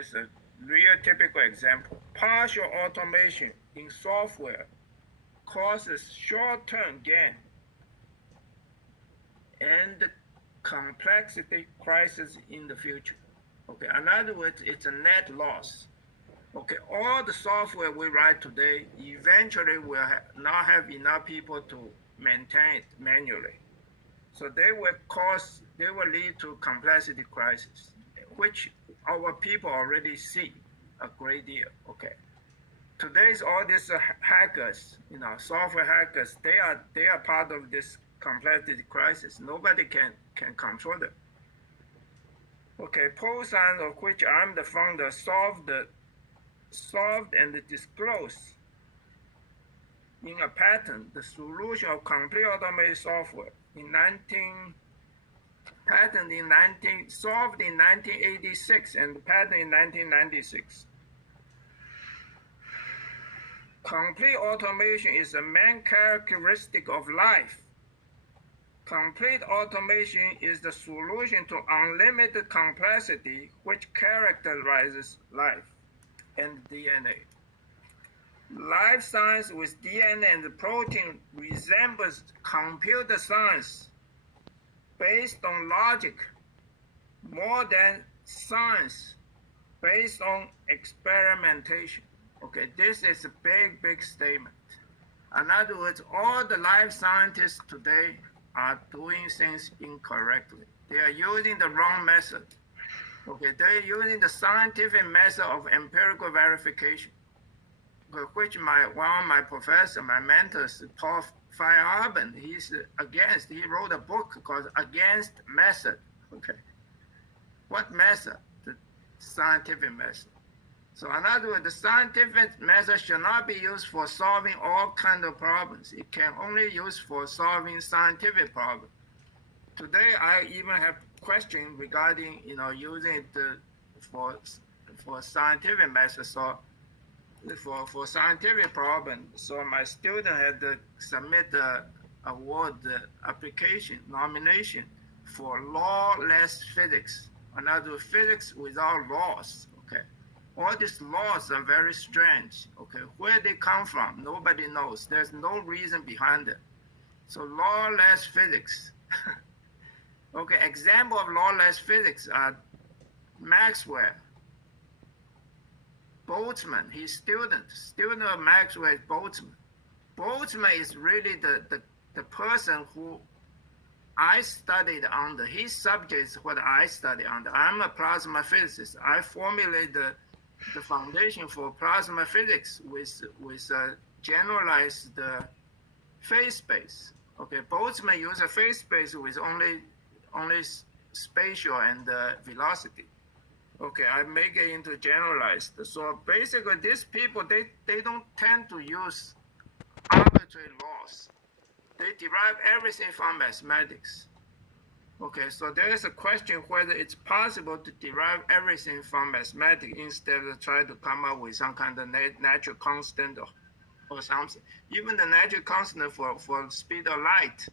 is a real typical example. Partial automation in software causes short-term gain and complexity crisis in the future. Okay, in other words, it's a net loss. Okay, all the software we write today eventually will not have enough people to maintain it manually. So they will lead to complexity crisis, which our people already see a great deal. Okay, today's all these hackers, software hackers, they are part of this complexity crisis. Nobody can control them. Okay, Poisson, of which I'm the founder, solved and disclosed in a patent the solution of complete automated software in 19 patent in 19 solved in 1986 and patent in 1996. Complete automation is the main characteristic of life. Complete automation is the solution to unlimited complexity which characterizes life and DNA. Life science with DNA and protein resembles computer science based on logic more than science based on experimentation. Okay, this is a big statement. In other words, all the life scientists today are doing things incorrectly. They are using the wrong method. Okay, they're using the scientific method of empirical verification, which one of my professors, my mentors, Paul Feyerabend, he's against. He wrote a book called Against Method. Okay, what method? The scientific method. So in other words, the scientific method should not be used for solving all kinds of problems. It can only use for solving scientific problems. Today, I even have questions regarding using it for scientific methods. So for scientific problem, so my student had to submit the award application nomination for lawless physics. In other words, physics without laws. Okay, all these laws are very strange. Okay, where they come from, nobody knows. There's no reason behind it. So lawless physics. Okay, example of lawless physics are Maxwell, Boltzmann, his student of Maxwell is Boltzmann. Boltzmann is really the person who I studied under. His subject is what I study under. I'm a plasma physicist. I formulate the foundation for plasma physics with generalized phase space. Okay, Boltzmann used a phase space with only spatial and velocity. Okay, I make it into generalized. So basically, these people, they don't tend to use arbitrary laws. They derive everything from mathematics. Okay, so there is a question whether it's possible to derive everything from mathematics instead of trying to come up with some kind of natural constant or something. Even the natural constant for speed of light,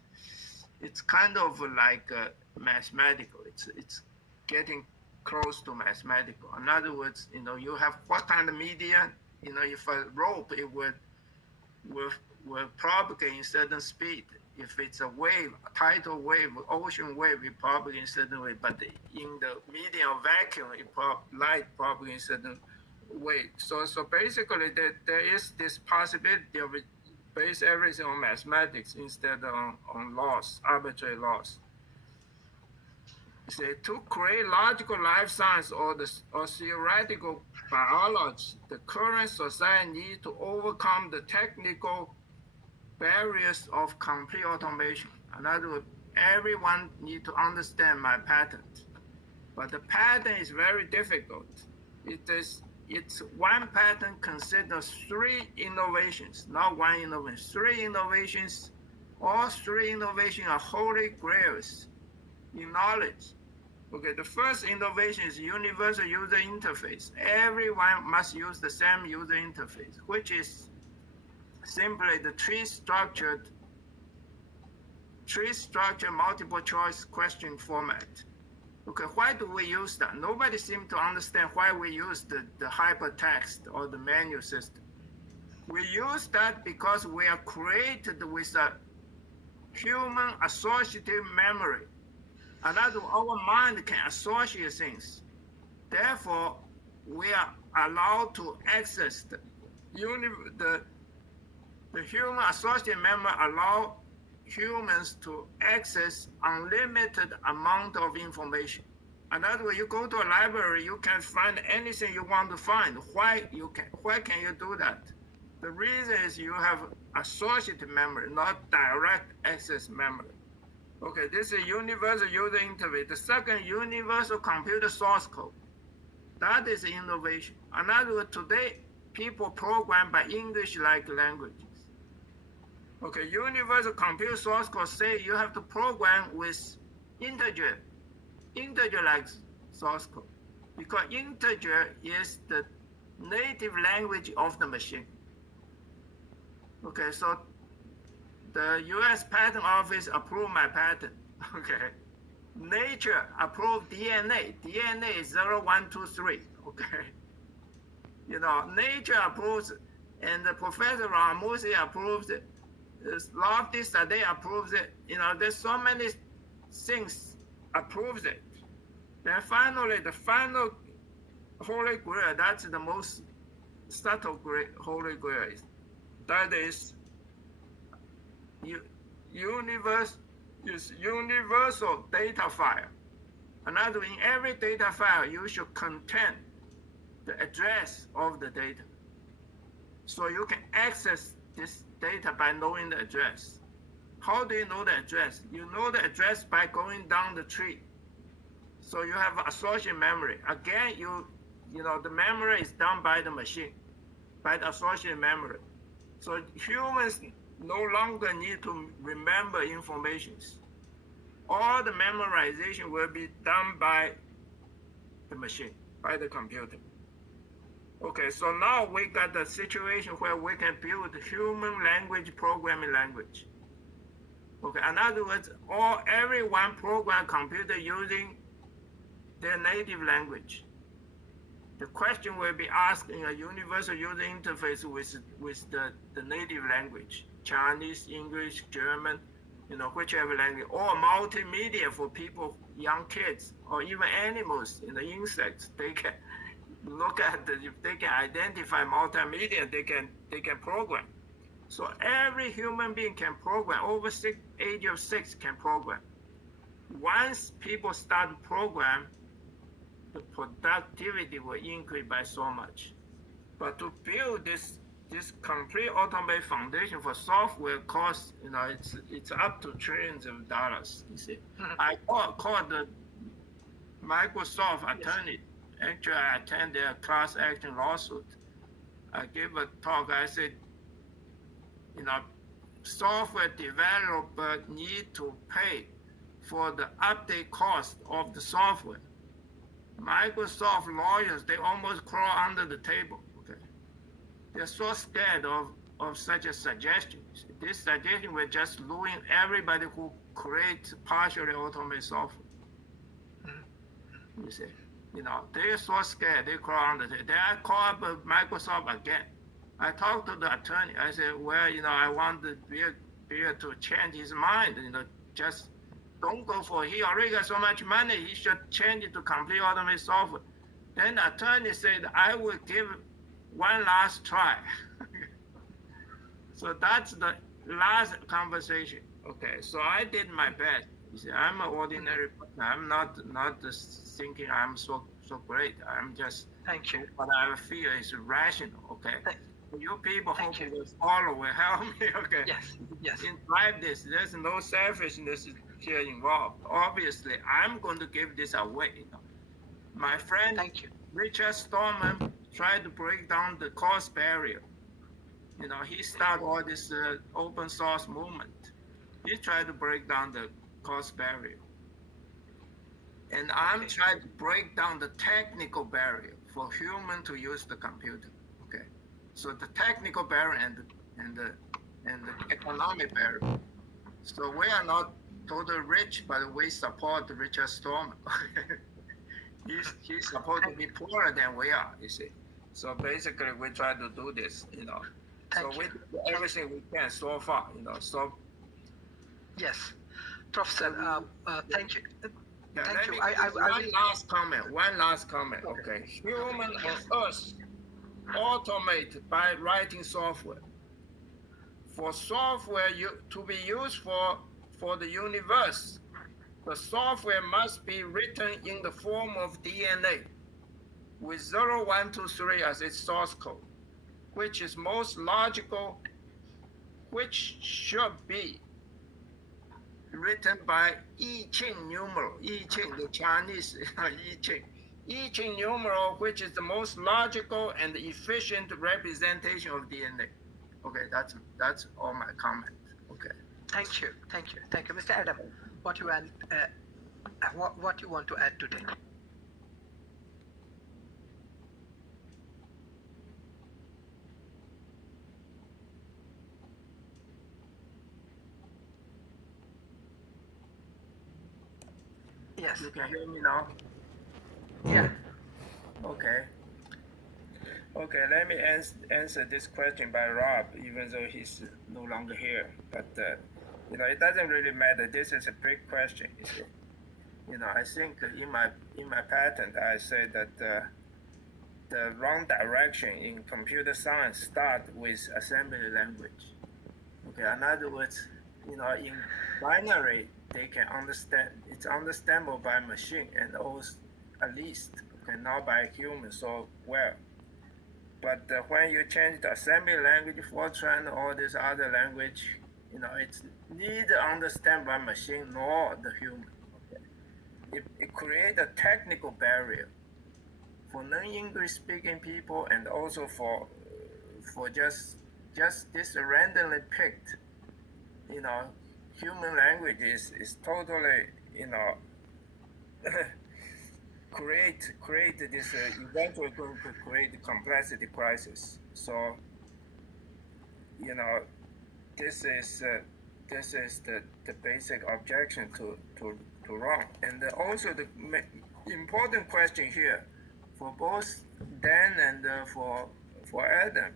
it's kind of like mathematical. It's getting close to mathematical. In other words, you have what kind of media, if a rope, it will propagate in certain speed. If it's a wave, a tidal wave, ocean wave, it propagates in certain way. But in the medium of vacuum, light propagates in certain way. So basically, there is this possibility of base everything on mathematics instead of on laws, arbitrary laws. Say, to create logical life science or theoretical biology, the current society needs to overcome the technical barriers of complete automation. In other words, everyone needs to understand my patent. But the patent is very difficult. It's one patent considers 3 innovations, not one innovation, 3 innovations. All 3 innovations are holy grails in knowledge. Okay, the first innovation is universal user interface. Everyone must use the same user interface, which is simply the tree structured multiple choice question format. Okay, why do we use that? Nobody seems to understand why we use the hypertext or the menu system. We use that because we are created with a human associative memory. And that our mind can associate things. Therefore, we are allowed to access the human associative memory allow humans to access unlimited amount of information. And that way, you go to a library, you can find anything you want to find. Why can you do that? The reason is you have associative memory, not direct access memory. Okay, this is universal user interface. The second, universal computer source code. That is innovation. In other words, today, people program by English-like languages. Okay, universal computer source code say you have to program with integer-like source code, because integer is the native language of the machine. Okay, so the U.S. Patent Office approved my patent. Okay, Nature approved DNA. DNA is 0123. Okay, Nature approves, and the Professor Ramusi approves it. Lofty Sadeh approves it. There's so many things approves it. Then finally, the final Holy Grail, that's the most subtle Holy Grail. That is universal data file. Another, in every data file, you should contain the address of the data. So you can access this data by knowing the address. How do you know the address? You know the address by going down the tree. So you have associative memory. Again, the memory is done by the machine, by the associative memory. So humans no longer need to remember informations. All the memorization will be done by the machine, by the computer. Okay, so now we got the situation where we can build human language programming language. Okay, in other words, everyone program computer using their native language. The question will be asked in a universal user interface with the native language, Chinese, English, German, whichever language, or multimedia for people, young kids, or even animals, insects. They can look at if they can identify multimedia, they can program. So every human being can program. Over age of 6 can program. Once people start to program, the productivity will increase by so much. But to build this complete automated foundation for software costs, it's up to trillions of dollars. You see, I called the Microsoft attorney. Actually, I attended their class action lawsuit. I gave a talk. I said, software developer need to pay for the update cost of the software. Microsoft lawyers, they almost crawl under the table. Okay, they're so scared of such a suggestion. This suggestion will just ruin everybody who creates partially automated software. You see, they're so scared, they crawl under the table. Then I call up Microsoft again. I talked to the attorney. I said, well, I want the Bill to change his mind. Just don't go for it. He already got so much money. He should change it to complete automated software. Then the attorney said, I will give one last try. So that's the last conversation. Okay, so I did my best. You see, I'm an ordinary person. I'm not thinking I'm so great. I'm just Thank you. What I feel is rational. Okay. You people Thank hope you. will follow, will help me. Okay. Yes. In drive this, there's no selfishness here involved. Obviously, I'm going to give this away. My friend Thank you. Richard Stallman tried to break down the cost barrier. He started all this open source movement. He tried to break down the cost barrier. And I'm trying to break down the technical barrier for human to use the computer. Okay. So the technical barrier and the economic barrier. So we are not totally rich, but we support Richard Stallman. He's supposed to be poorer than we are, you see. So basically, we try to do this, you know. Thank so we you. do everything we can so far, you know. So Yes, Professor. Thank you. yeah, Thank let you. me I give one will. last comment. One last comment. Okay. Okay, human Okay. Yes. on Earth automate by writing software. For software to be used for the universe, the software must be written in the form of DNA with 0, 1, 2, 3 as its source code, which is most logical, which should be written by I Ching numeral. I Ching, the Chinese I Ching. I Ching numeral, which is the most logical and efficient representation of DNA. Okay, that's all my comment. Okay. Thank you. Thank you. Thank you, Mr. Adam. What you want? What you want to add today? Yes. You can hear me now? Yeah. Okay. Okay, let me answer this question by Rob, even though he's no longer here. But you know, it doesn't really matter. This is a big question. You see, you know, I think in my patent I said that the wrong direction in computer science start with assembly language. Okay, in other words, you know, in binary they can understand. It's understandable by machine and also at least okay, not by human so well. But when you change the assembly language, Fortran, all this other language, you know, it's neither understand by machine nor the human. Okay? It creates a technical barrier for non-English speaking people and also for just this randomly picked, you know, human language is totally, you know, create this eventually going to create complexity crisis. So you know this is the basic objection to wrong. And also the important question here for both Dan and for Adam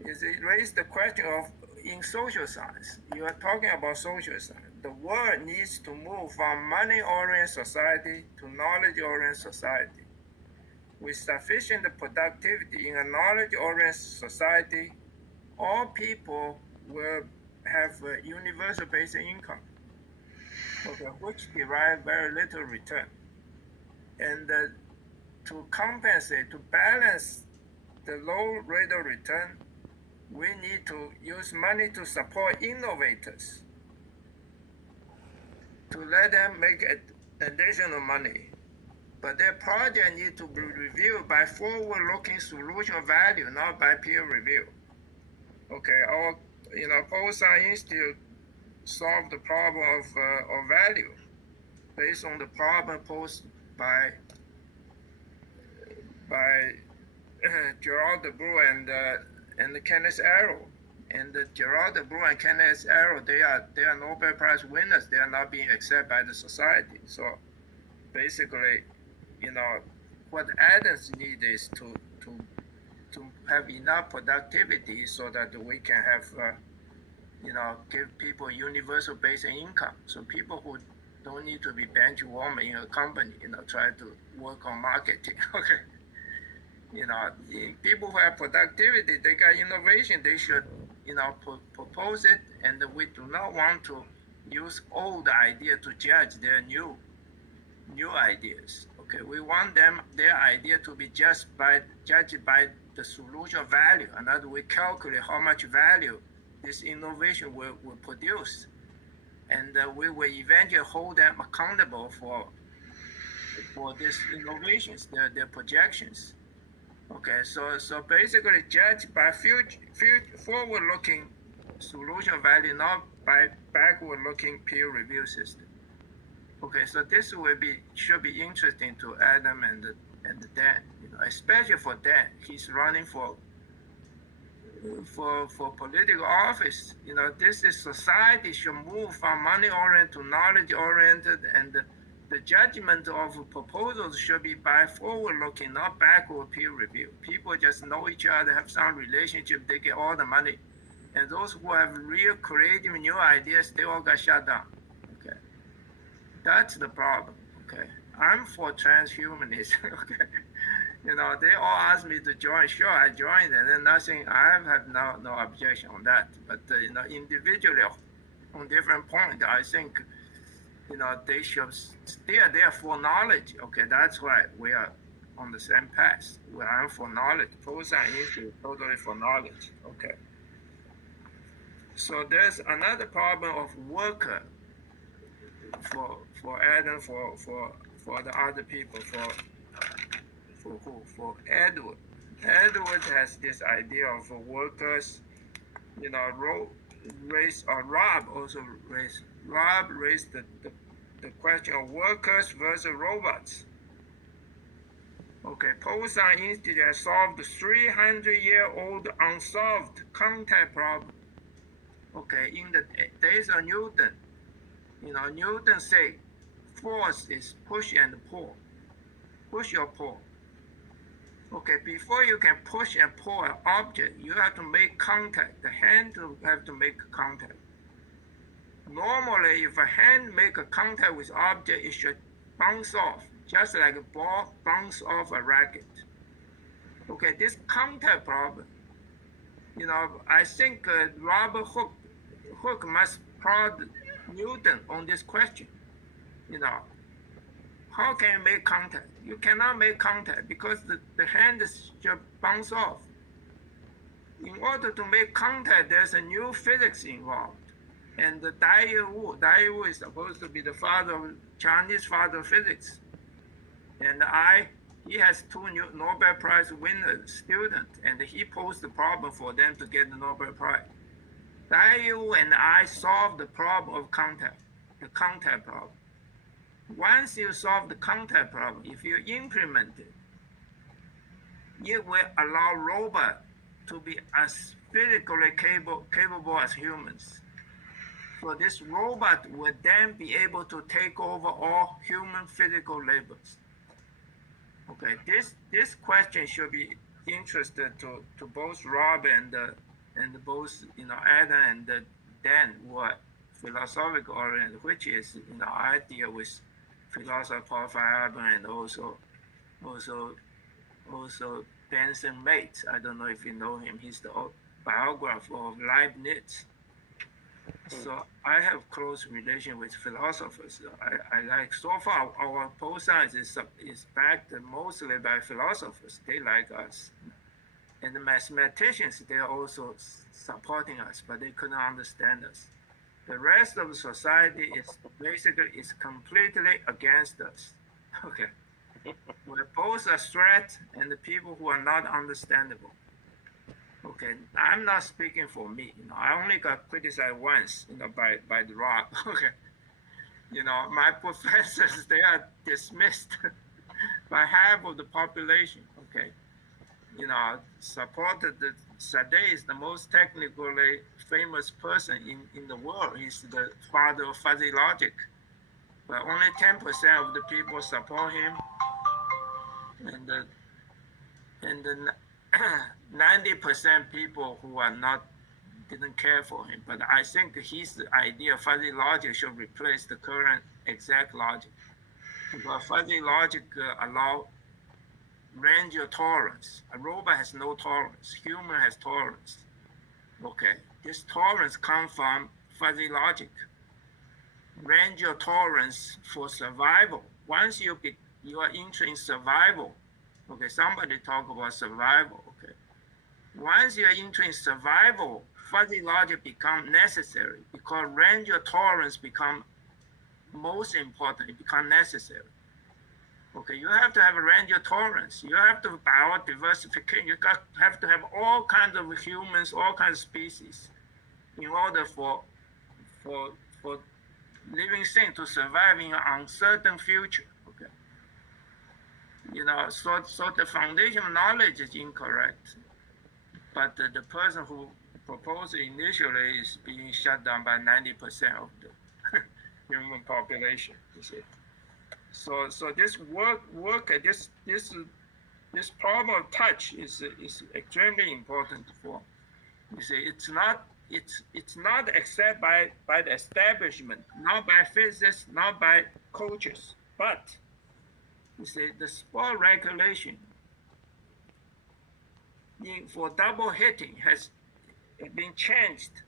is it raised the question of in social science. You are talking about social science. The world needs to move from money-oriented society to knowledge-oriented society. With sufficient productivity in a knowledge-oriented society, all people will have a universal basic income, okay, which derive very little return. And to compensate, to balance the low rate of return, we need to use money to support innovators, to let them make additional money. But their project need to be reviewed by forward-looking solution value, not by peer review. Okay, our Pulsar Institute solved the problem of value based on the problem posed by Gerald Bru and Kenneth Arrow. And Gerald Bru and Kenneth Arrow, they are Nobel Prize winners. They are not being accepted by the society. So basically, you know, what Adams need is to have enough productivity so that we can have, give people universal basic income. So people who don't need to be bench warmer in a company, try to work on marketing. Okay. People who have productivity, they got innovation, they should, propose it. And we do not want to use old idea to judge their new ideas. Okay, we want their idea to be judged by the solution value. In other words, we calculate how much value this innovation will produce, and we will eventually hold them accountable for these innovations, their projections. Okay, so basically judge by forward-looking solution value, not by backward-looking peer review system. Okay, so this should be interesting to Adam and Dan, especially for Dan. He's running for for political office. This is society should move from money-oriented to knowledge-oriented, and the judgment of proposals should be by forward-looking, not backward peer review. People just know each other, have some relationship, they get all the money. And those who have real creative new ideas, they all got shut down. Okay. That's the problem. Okay. I'm for transhumanism. Okay. They all asked me to join. Sure, I joined, and then nothing. I have no objection on that. But individually, on different point, I think they should stay there for knowledge. Okay, that's why we are on the same path. We are for knowledge. Pro-science is totally for knowledge. Okay. So there's another problem of worker for Adam, for the other people, for who? For Edward. Edward has this idea of workers, race, or Rob also raised. Rob raised the question of workers versus robots. Okay, Poisson Institute has solved the 300-year-old unsolved contact problem. Okay, in the days of Newton, Newton said force is push and pull. Push or pull. Okay, before you can push and pull an object, you have to make contact. The hand have to make contact. Normally, if a hand make a contact with object, it should bounce off, just like a ball bounce off a racket. Okay, this contact problem, I think Robert Hooke must prod Newton on this question. How can you make contact? You cannot make contact because the hand should bounce off. In order to make contact, there's a new physics involved. And the Dai Wu is supposed to be the Chinese father of physics. And he has two new Nobel Prize winner students, and he posed the problem for them to get the Nobel Prize. Dai Wu and I solved the problem of contact, the contact problem. Once you solve the contact problem, if you implement it, it will allow robots to be as physically capable as humans. So this robot will then be able to take over all human physical labors. Okay, this question should be interested to both Rob and both Adam and Dan, who are philosophical oriented, which is I deal with philosopher Feyerabend and also Benson Mate. I don't know if you know him. He's the biographer of Leibniz. So I have close relation with philosophers. I like, so far our pole science is backed mostly by philosophers. They like us. And the mathematicians, they are also supporting us, but they couldn't understand us. The rest of the society is completely against us. Okay. We're both a threat and the people who are not understandable. Okay, I'm not speaking for me. I only got criticized once, by the Rob. Okay, my professors, they are dismissed by half of the population. Okay, supported Sade is the most technically famous person in the world. He's the father of fuzzy logic, but only 10% of the people support him, and the 90% people who are not didn't care for him. But I think his idea of fuzzy logic should replace the current exact logic. Because fuzzy logic allow range of tolerance. A robot has no tolerance. Human has tolerance. Okay, this tolerance comes from fuzzy logic. Range of tolerance for survival. Once you are interested in survival. Okay, somebody talk about survival. Okay, once you are interested in survival, fuzzy logic become necessary because range of tolerance become most important. It become necessary. Okay, you have to have a range of tolerance. You have to biodiversification. You have to have all kinds of humans, all kinds of species, in order for living things to survive in an uncertain future. Okay, so the foundation of knowledge is incorrect. but the person who proposed initially is being shut down by 90% of the human population. You see, so this this problem of touch is extremely important for. You see, it's not accepted by the establishment, not by physicists, not by coaches, but you see, the sport regulation for double hitting has been changed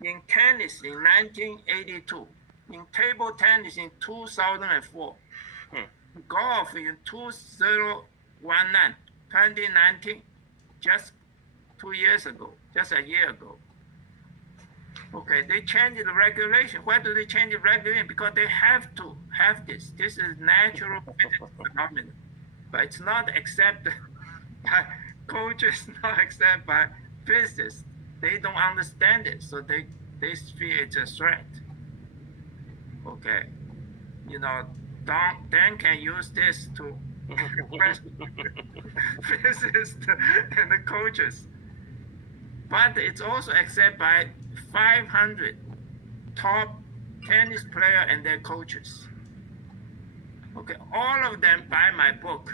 in tennis in 1982, in table tennis in 2004, golf in 2019, just 2 years ago, just a year ago. Okay, they changed the regulation. Why do they change the regulation? Because they have to have this. This is natural phenomenon, but it's not accepted by coaches, not accepted by physicists. They don't understand it, so they feel it's a threat. Okay, you know, Dan can use this to question physicists and the coaches. But it's also accepted by 500 top tennis players and their coaches. Okay, all of them buy my book.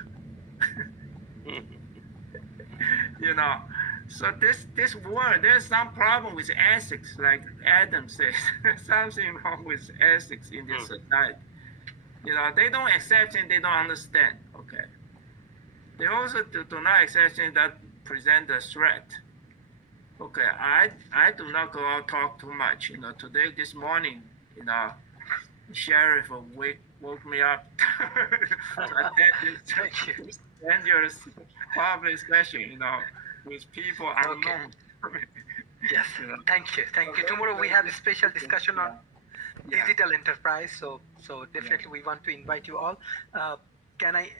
You know, so this world, there's some problem with ethics, like Adam says. Something wrong with ethics in this society. You know, they don't accept it, they don't understand. Okay, they also do not accept it that present a threat. Okay, I do not go out talk too much. You know, this morning, you know, sheriff woke me up to attend this dangerous public session, you know, with people unknown. Yes, You know. thank you. Tomorrow we have a special discussion on digital enterprise, so definitely we want to invite you all. Can I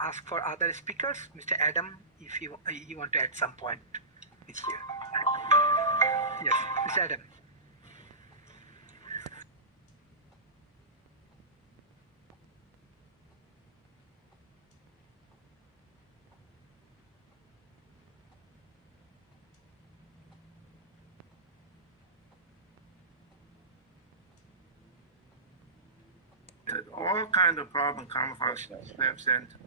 ask for other speakers, Mr. Adam, if you want to add some point with you? Yes, Mr. Adam. All kinds of problems come from step center.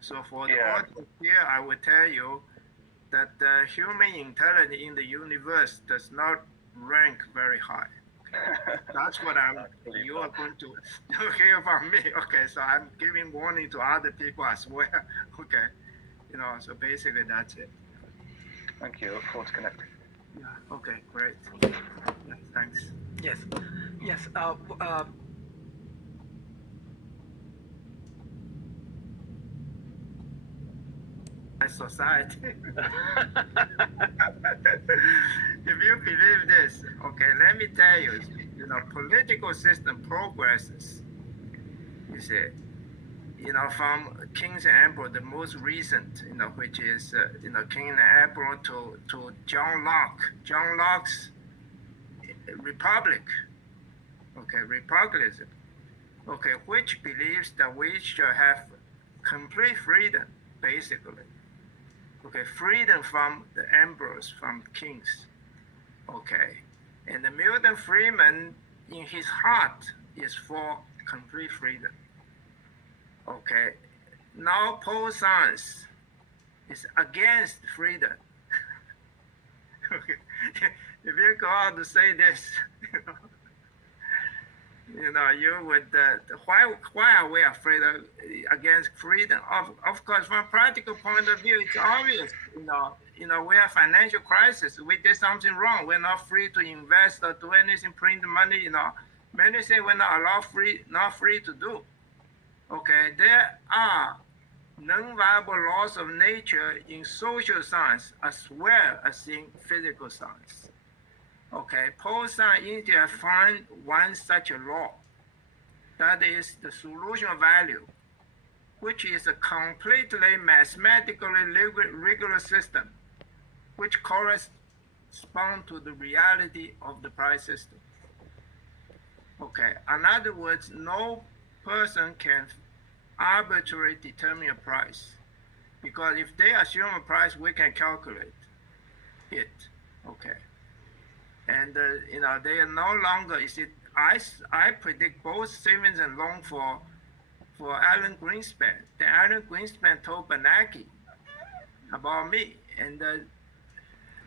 So for the audience here, I will tell you that the human intelligence in the universe does not rank very high. That's what you are going to hear from me. Okay, so I'm giving warning to other people as well. Okay, you know, so basically that's it. Thank you. Look forward to connecting. Yeah. Okay. Great. Yeah, thanks. Yes. Society. If you believe this, okay, let me tell you, you know, political system progresses. You see, you know, from kings and emperor, the most recent, you know, which is, you know, king and emperor to John Locke. John Locke's republic, okay, republicanism, okay, which believes that we should have complete freedom, basically. Okay, freedom from the emperors, from kings. Okay, and the Milton Friedman, in his heart, is for complete freedom. Okay, now Paul Science is against freedom. Okay, if you go out to say this, you know, you would. Why are we afraid of against freedom? Of course, from a practical point of view, it's obvious. You know, we have financial crisis. We did something wrong. We're not free to invest or do anything, print money. You know, many things we're not free to do. Okay, there are non-viable laws of nature in social science as well as in physical science. Okay, Paul Science found one such a law, that is the solution value, which is a completely mathematically rigorous system, which corresponds to the reality of the price system. Okay, in other words, no person can arbitrarily determine a price, because if they assume a price, we can calculate. hit. Okay. And they are no longer. You see, I predict both savings and loan for Alan Greenspan. Then Alan Greenspan told Bernanke about me, and then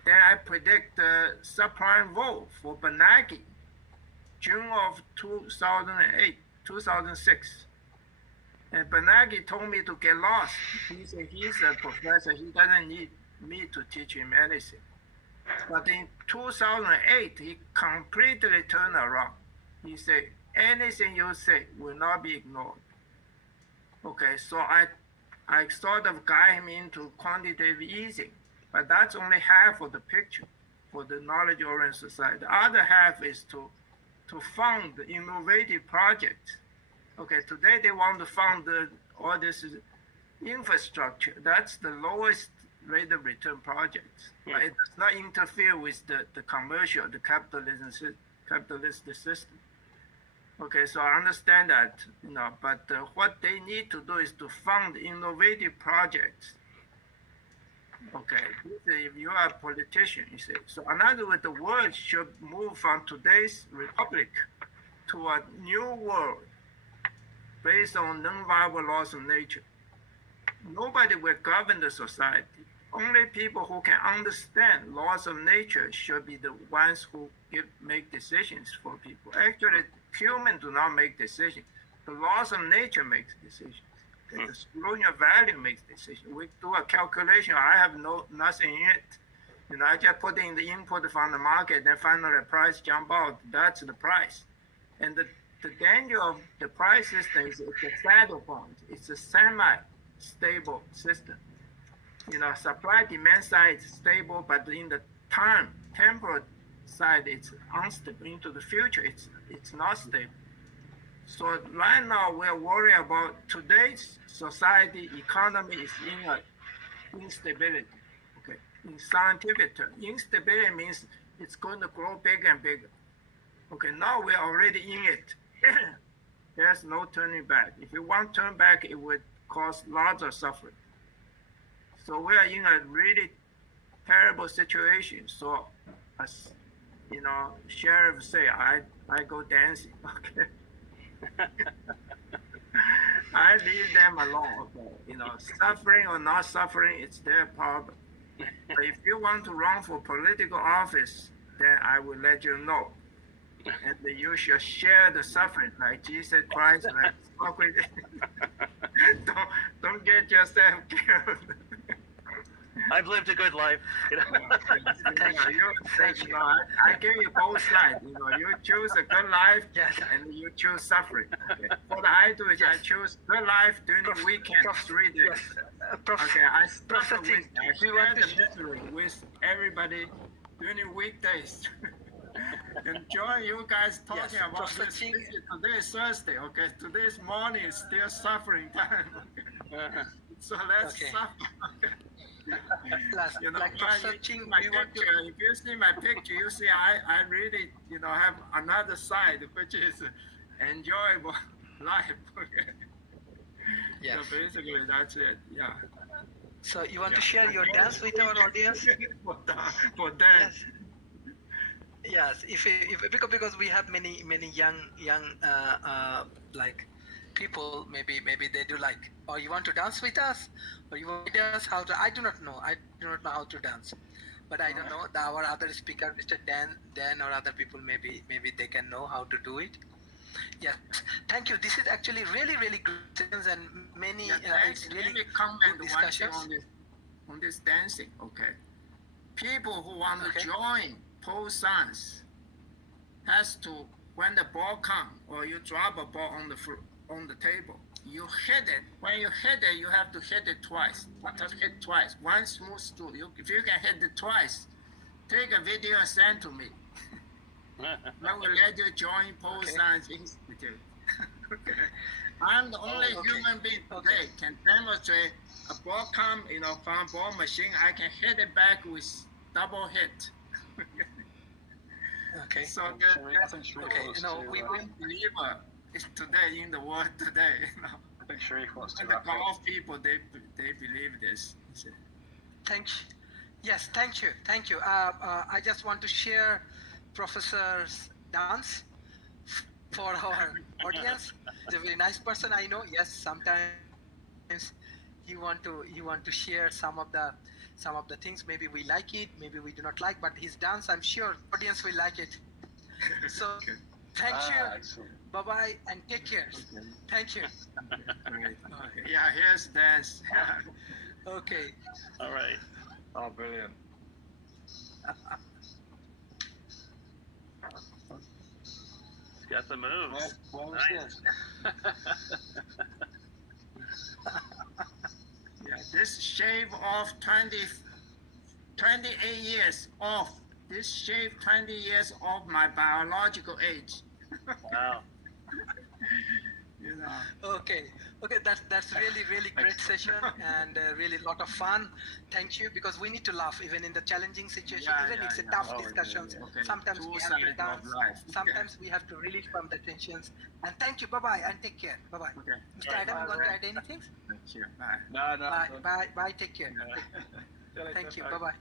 I predict the subprime vote for Bernanke, June of 2008, 2006. And Bernanke told me to get lost. He said he's a professor. He doesn't need me to teach him anything. But in 2008, he completely turned around. He said, anything you say will not be ignored. Okay, so I sort of guide him into quantitative easing, but that's only half of the picture for the knowledge-oriented society. The other half is to fund innovative projects. Okay, today they want to fund all this infrastructure. That's the lowest rate of return projects. Yeah. It does not interfere with the commercial, the capitalist system. Okay, so I understand that, but what they need to do is to fund innovative projects. Okay, if you are a politician, you say. So in other words, the world should move from today's republic to a new world based on non-viable laws of nature. Nobody will govern the society. Only people who can understand laws of nature should be the ones who make decisions for people. Actually, humans do not make decisions. The laws of nature makes decisions. Okay? The solution of value makes decisions. We do a calculation. I have nothing in it. I just put in the input from the market, then finally the price jump out. That's the price. And the danger of the price system is it's a saddle bond. It's a semi-stable system. Supply demand side is stable, but in the temporal side, it's unstable. Into the future, it's not stable. So right now, we're worried about today's society, economy is in a instability. Okay, in scientific terms, instability means it's going to grow bigger and bigger. Okay, now we're already in it. There's no turning back. If you want to turn back, it would cause lots of suffering. So we are in a really terrible situation. So, as sheriff say, I go dancing. Okay. I leave them alone. Okay. Suffering or not suffering, it's their problem. But if you want to run for political office, then I will let you know. And you should share the suffering like Jesus Christ, like Socrates. don't get yourself killed. I've lived a good life. I give you both sides. You choose a good life, Yes. and you choose suffering. Okay. What I do is I choose good life during the weekend, 3 days. Yes. Okay, I suffer Professor Ching, I do you share want the to misery with everybody during the weekdays. Enjoy you guys talking Yes, about Professor this. Ching. Today is Thursday. Okay, today's morning is still suffering time. Okay. So let's Okay. suffer. Okay. like Professor Ching, my we want to. picture, if you see my picture, you see I really, have another side, which is enjoyable life. Okay. Yes. So basically, that's it. Yeah. So you want to share your dance with our audience? For that. Yes. Yes. If because we have many young like people, maybe they do like, or you want to dance with us, or you want us how to. I do not know how to dance, but I don't know our other speaker, Mr. Dan or other people, maybe they can know how to do it. Yes, thank you. This is actually really good and many it's really Let me comment good one thing discussions. on this dancing. Okay, people who want Okay. to join pole science has to, when the ball comes or you drop a ball on the table, you hit it. When you hit it, you have to hit it twice. Just hit twice. One smooth stroke. If you can hit it twice, take a video and send to me. I will let you join Pole Okay. Science Institute. Okay. I'm the only okay. human being today can demonstrate a ball come, from ball machine. I can hit it back with double hit. Okay. So I think Sharif Okay, wants we to. unbeliever is today in the world today. I think Sharif wants to And the wrap up. golf people, they believe this. You see. Yes, thank you, thank you. I just want to share Professor's dance for our audience. He's a very nice person, I know. Yes, sometimes you want to share some of the things. Maybe we like it, maybe we do not like, but his dance, I'm sure audience will like it. So thank you. Excellent. Bye bye and take care. Okay. Thank you. Right. Okay. Yeah, here's dance. Okay. All right. Oh, brilliant. He's got the moves. Where was Nice. Yeah, this shave off 28 years off. This shave 20 years off my biological age. Wow. You know. Okay, that's really great session and really a lot of fun. Thank you, because we need to laugh even in the challenging situation. Yeah, even yeah, it's a yeah. tough Oh, discussions. yeah. Okay. Sometimes Two we have to sides of dance. life. Sometimes we have to release from the tensions. And thank you. Bye bye and take care. Bye bye. Okay. Mr. Adam, you want to add anything? Thank you. Bye. No, no. Bye. Take care. Thank you. Bye bye.